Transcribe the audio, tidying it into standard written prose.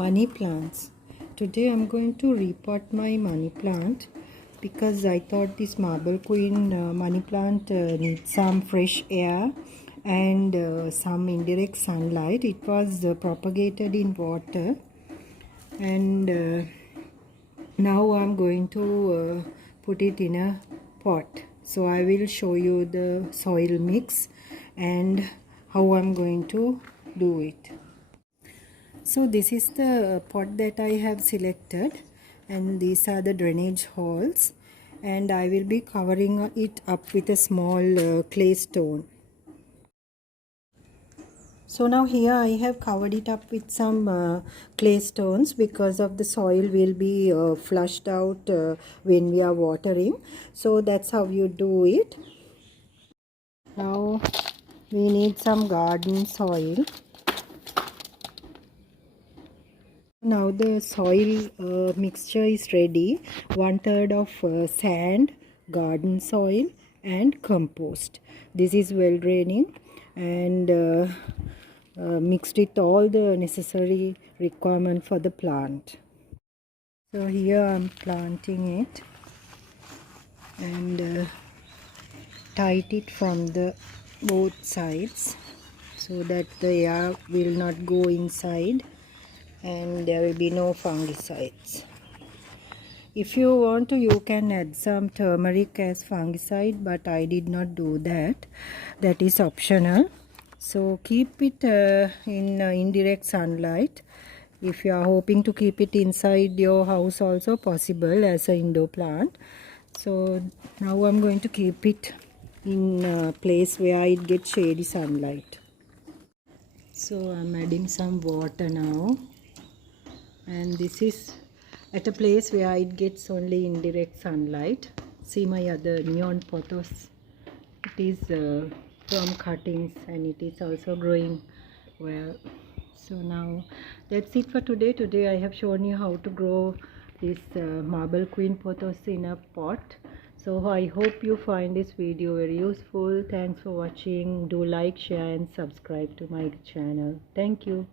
money plants. Today I'm going to repot my money plant because I thought this marble queen money plant needs some fresh air and some indirect sunlight. It was propagated in water, and now I'm going to put it in a pot. So I will show you the soil mix and how I'm going to do it. So this is the pot that I have selected, and these are the drainage holes, and I will be covering it up with a small clay stone. So now here I have covered it up with some clay stones because of the soil will be flushed out when we are watering. So that's how you do it. Now we need some garden soil. Now the soil mixture is ready. 1/3 of sand, garden soil and compost. This is well draining and mixed with all the necessary requirement for the plant. So here I'm planting it and tight it from the both sides so that the air will not go inside and there will be no fungicides. If you want to, you can add some turmeric as fungicide, but I did not do that. That is optional. So keep it in indirect sunlight. If you are hoping to keep it inside your house, also possible as an indoor plant. So now I'm going to keep it in a place where it gets shady sunlight. So I'm adding some water now, and this is at a place where it gets only indirect sunlight. See my other neon pothos. It is from cuttings and it is also growing well. So now that's it for today. Today I have shown you how to grow this marble queen pothos in a pot. So I hope you find this video very useful. Thanks for watching. Do like, share and subscribe to my channel. Thank you.